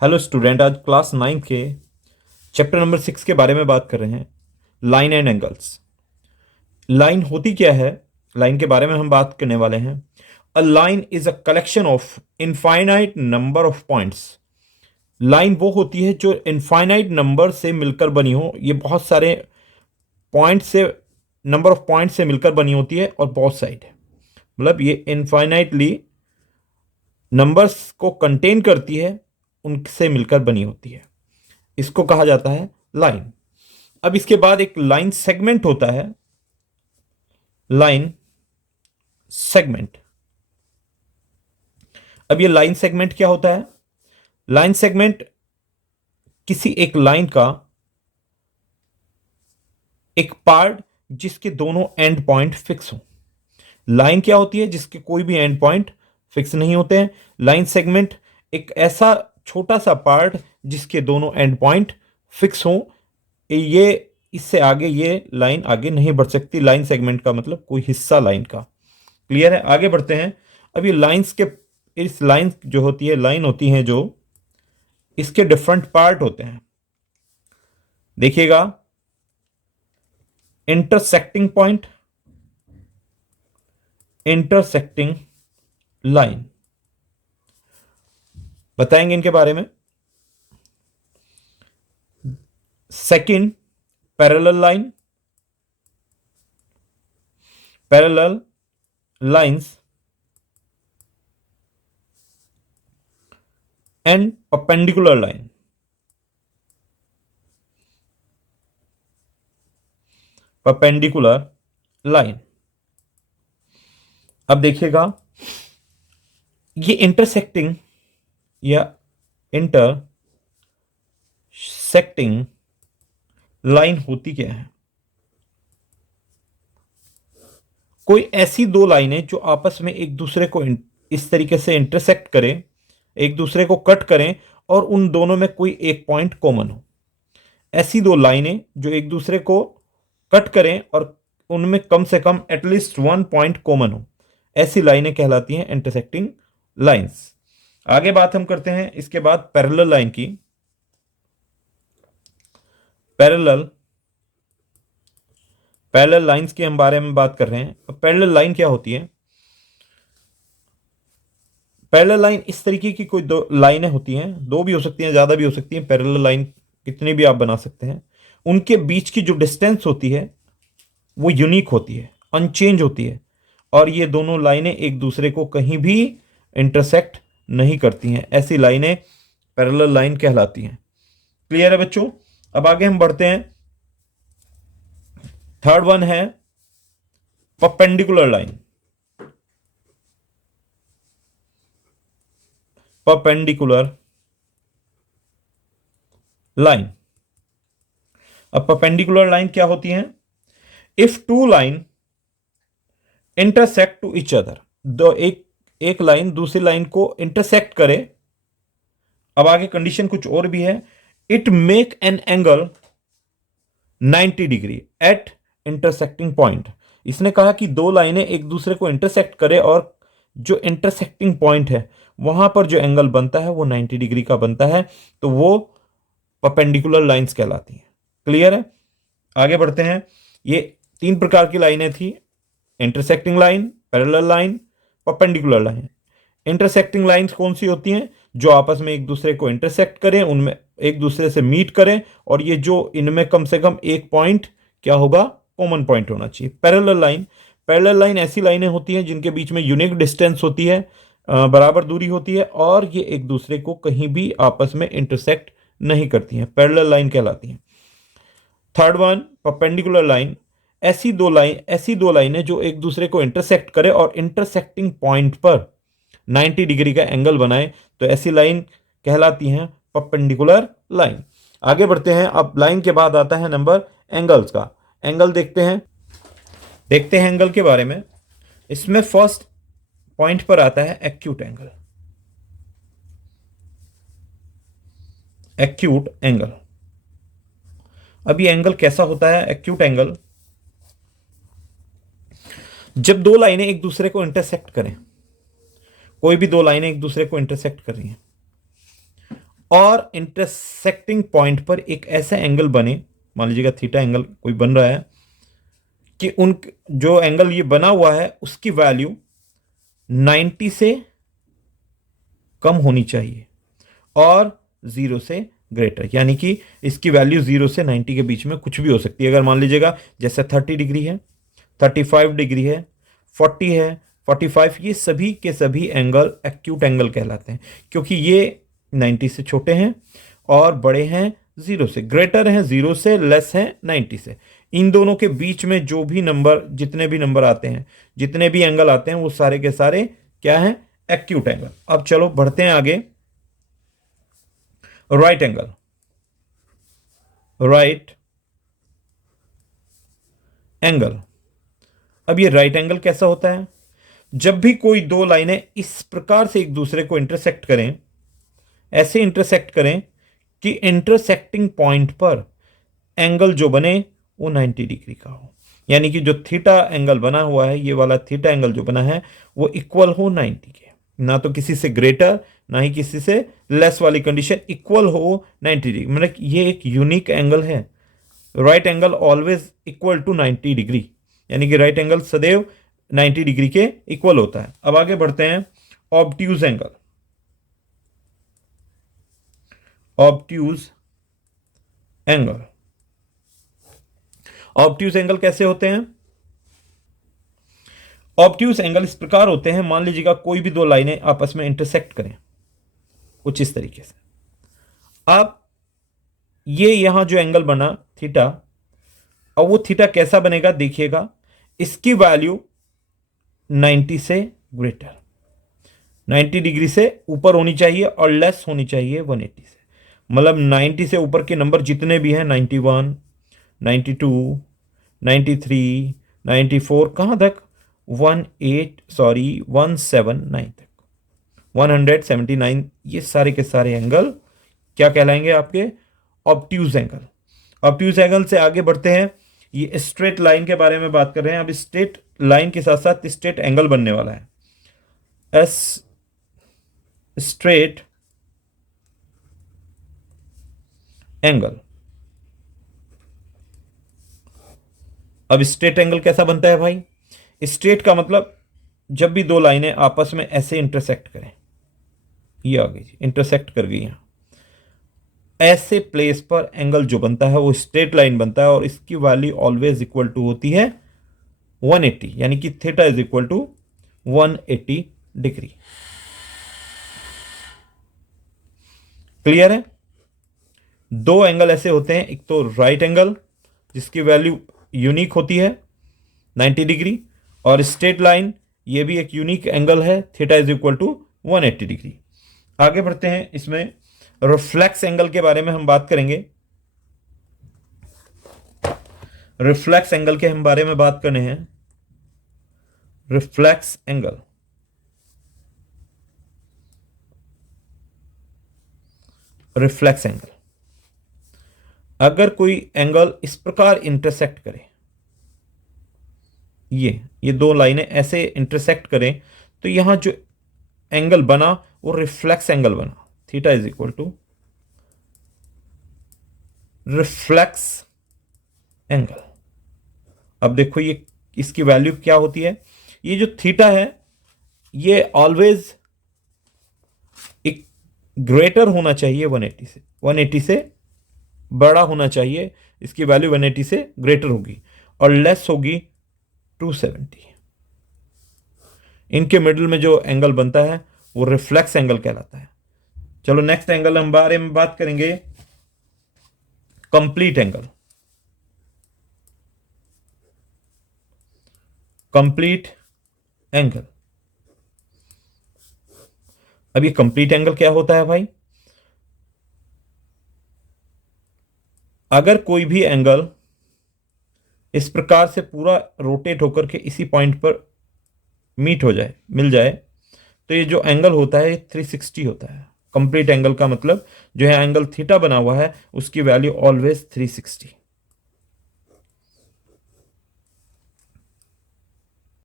Hello student, आज class 9 के chapter number 6 के बारे में बात कर रहे हैं। Line and angles. लाइन होती क्या है, लाइन के बारे में हम बात करने वाले हैं। A line is a collection of infinite number of points. Line वो होती है जो इनफाइनाइट नंबर से मिलकर बनी हो। ये बहुत सारे पॉइंट से, नंबर ऑफ पॉइंट से मिलकर बनी होती है और बहुत साइड है, मतलब ये इनफाइनाइटली नंबर्स को कंटेन करती है, उनसे मिलकर बनी होती है। इसको कहा जाता है लाइन। अब इसके बाद एक लाइन सेगमेंट होता है। Line segment. अब ये लाइन सेगमेंट क्या होता है? लाइन सेगमेंट किसी एक लाइन का एक पार्ट जिसके दोनों एंड पॉइंट फिक्स हो। लाइन क्या होती है? जिसके कोई भी एंड पॉइंट फिक्स नहीं होते हैं। लाइन सेगमेंट एक ऐसा छोटा सा पार्ट जिसके दोनों एंड पॉइंट फिक्स हो। ये इससे आगे ये लाइन आगे नहीं बढ़ सकती। लाइन सेगमेंट का मतलब कोई हिस्सा लाइन का। क्लियर है? आगे बढ़ते हैं। अब ये लाइंस के, इस लाइन जो होती है, लाइन होती है जो इसके डिफरेंट पार्ट होते हैं। देखिएगा, इंटरसेक्टिंग पॉइंट, इंटरसेक्टिंग लाइन, बताएंगे इनके बारे में। Second, parallel line, parallel lines and perpendicular line. Perpendicular line. अब देखिएगा, ये इंटरसेक्टिंग या इंटरसेक्टिंग लाइन होती क्या है? कोई ऐसी दो लाइनें जो आपस में एक दूसरे को इस तरीके से इंटरसेक्ट करें, एक दूसरे को कट करें और उन दोनों में कोई एक पॉइंट कॉमन हो। ऐसी दो लाइनें जो एक दूसरे को कट करें और उनमें कम से कम एटलीस्ट वन पॉइंट कॉमन हो, ऐसी लाइनें कहलाती हैं इंटरसेक्टिंग लाइंस। आगे बात हम करते हैं इसके बाद पैरेलल लाइन की। पैरेलल पैरेलल लाइंस के हम बारे में बात कर रहे हैं। अब पैरेलल लाइन क्या होती है? पैरेलल लाइन इस तरीके की कोई दो लाइनें होती हैं, दो भी हो सकती हैं, ज्यादा भी हो सकती हैं। पैरेलल लाइन कितनी भी आप बना सकते हैं। उनके बीच की जो डिस्टेंस होती है वो यूनिक होती है, अनचेंज होती है, और ये दोनों लाइनें एक दूसरे को कहीं भी इंटरसेक्ट नहीं करती हैं। ऐसी लाइनें पैरेलल लाइन कहलाती हैं। क्लियर है बच्चों? अब आगे हम बढ़ते हैं। थर्ड वन है परपेंडिकुलर लाइन। Perpendicular line. अब परपेंडिकुलर लाइन क्या होती है? If two line intersect to each other, दो एक लाइन दूसरी लाइन को इंटरसेक्ट करे। अब आगे कंडीशन कुछ और भी है। It make an angle 90 degree at intersecting point. इसने कहा कि दो लाइनें एक दूसरे को इंटरसेक्ट करे और जो इंटरसेक्टिंग पॉइंट है वहां पर जो एंगल बनता है वो 90 डिग्री का बनता है, तो वो परपेंडिकुलर लाइंस कहलाती हैं। क्लियर है? आगे बढ़ते हैं। ये तीन प्रकार की लाइनें थी: intersecting line, parallel line, perpendicular line. Intersecting lines कौन सी होती हैं? जो आपस में एक दूसरे को इंटरसेक्ट करें, उनमें एक दूसरे से मीट करें, और ये जो इनमें कम से कम एक पॉइंट क्या होगा? कॉमन पॉइंट होना चाहिए। पैरेलल लाइन, पैरेलल लाइन ऐसी लाइनें होती हैं जिनके बीच में यूनिक डिस्टेंस होती है, बराबर दूरी होती है, और ये एक दूसरे को कहीं भी आपस में इंटरसेक्ट नहीं करती हैं, पैरेलल लाइन कहलाती हैं। Third one perpendicular line. ऐसी दो लाइनें जो एक दूसरे को इंटरसेक्ट करे और इंटरसेक्टिंग पॉइंट पर 90 डिग्री का एंगल बनाए, तो ऐसी लाइन कहलाती हैं परपेंडिकुलर लाइन। आगे बढ़ते हैं। अब लाइन के बाद आता है नंबर एंगल्स का। एंगल देखते हैं एंगल के बारे में। इसमें फर्स्ट पॉइंट पर आता है एक्यूट एंगल। Acute angle. अब ये एंगल कैसा होता है? एक्यूट एंगल जब दो लाइनें एक दूसरे को इंटरसेक्ट करें, कोई भी दो लाइनें एक दूसरे को इंटरसेक्ट कर रही हैं और इंटरसेक्टिंग पॉइंट पर एक ऐसा एंगल बने, मान लीजिएगा थीटा एंगल कोई बन रहा है, कि उन जो एंगल ये बना हुआ है उसकी वैल्यू 90 से कम होनी चाहिए और 0 से ग्रेटर, यानी कि इसकी वैल्यू 0 से 90 के बीच में कुछ भी हो सकती है। अगर मान लीजिएगा जैसे 30 डिग्री है, 35 डिग्री है, 40 है, 45, ये सभी के सभी एंगल एक्यूट एंगल कहलाते हैं, क्योंकि ये 90 से छोटे हैं और बड़े हैं 0 से, ग्रेटर हैं 0 से, लेस हैं 90 से। इन दोनों के बीच में जो भी नंबर, जितने भी नंबर आते हैं, जितने भी एंगल आते हैं, वो सारे के सारे क्या हैं? Acute angle. अब चलो बढ़ते हैं आगे। Right angle, right angle. अब ये राइट एंगल कैसा होता है? जब भी कोई दो लाइनें इस प्रकार से एक दूसरे को इंटरसेक्ट करें, ऐसे इंटरसेक्ट करें कि इंटरसेक्टिंग पॉइंट पर एंगल जो बने वो 90 डिग्री का हो, यानी कि जो थीटा एंगल बना हुआ है, ये वाला थीटा एंगल जो बना है वो इक्वल हो 90 के, ना तो किसी से ग्रेटर ना ही किसी से लेस वाली कंडीशन, इक्वल हो 90 डिग्री। मतलब ये एक यूनिक एंगल है। Right angle always equal to 90 degree, यानी कि राइट एंगल सदैव 90 डिग्री के इक्वल होता है। अब आगे बढ़ते हैं। Obtuse angle, obtuse angle. Obtuse angle कैसे होते हैं? ऑब्ट्यूज एंगल इस प्रकार होते हैं, मान लीजिएगा कोई भी दो लाइनें आपस में इंटरसेक्ट करें कुछ इस तरीके से। अब ये यहां जो एंगल बना थीटा, और वो थीटा कैसा बनेगा देखिएगा, इसकी वैल्यू 90 से ग्रेटर, 90 डिग्री से ऊपर होनी चाहिए और लेस होनी चाहिए 180 से। मतलब 90 से ऊपर के नंबर जितने भी हैं, 91, 92, 93, 94, कहां तक? 179 तक, 179, ये सारे के सारे एंगल क्या कहलाएंगे? आपके ऑब्ट्यूज एंगल। ऑब्ट्यूज एंगल से आगे बढ़ते हैं। ये स्ट्रेट लाइन के बारे में बात कर रहे हैं। अब स्ट्रेट लाइन के साथ साथ स्ट्रेट एंगल बनने वाला है। S straight angle. अब स्ट्रेट एंगल कैसा बनता है भाई? स्ट्रेट का मतलब जब भी दो लाइनें आपस में ऐसे इंटरसेक्ट करें, ये आ गई इंटरसेक्ट कर गई, यहां ऐसे प्लेस पर एंगल जो बनता है वो स्ट्रेट लाइन बनता है, और इसकी वैल्यू ऑलवेज इक्वल टू होती है 180, यानी कि theta is equal to 180 degree. Clear है? दो एंगल ऐसे होते हैं, एक तो राइट एंगल जिसकी वैल्यू यूनिक होती है 90 डिग्री, और स्ट्रेट लाइन, ये भी एक यूनिक एंगल है, theta is equal to 180 degree. आगे बढ़ते हैं। इसमें रिफ्लेक्स एंगल के बारे में हम बात करेंगे। रिफ्लेक्स एंगल के हम बारे में बात करने हैं। रिफ्लेक्स एंगल, रिफ्लेक्स एंगल, अगर कोई एंगल इस प्रकार इंटरसेक्ट करे, ये दो लाइनें ऐसे इंटरसेक्ट करें, तो यहां जो एंगल बना वो रिफ्लेक्स एंगल बना, theta is equal to reflex angle. अब देखो ये इसकी वैल्यू क्या होती है? ये जो थीटा है ये ऑलवेज एक ग्रेटर होना चाहिए 180 से, 180 से बड़ा होना चाहिए, इसकी वैल्यू 180 से ग्रेटर होगी, और लेस होगी 270। इनके मिडिल में जो एंगल बनता है वो रिफ्लेक्स एंगल कहलाता है। चलो नेक्स्ट एंगल हम बारे में बात करेंगे, कंप्लीट एंगल। Complete angle. अब ये कंप्लीट एंगल क्या होता है भाई? अगर कोई भी एंगल इस प्रकार से पूरा रोटेट होकर के इसी पॉइंट पर मीट हो जाए, मिल जाए, तो ये जो एंगल होता है 360 होता है। कंप्लीट एंगल का मतलब जो है एंगल थीटा बना हुआ है उसकी वैल्यू ऑलवेज 360।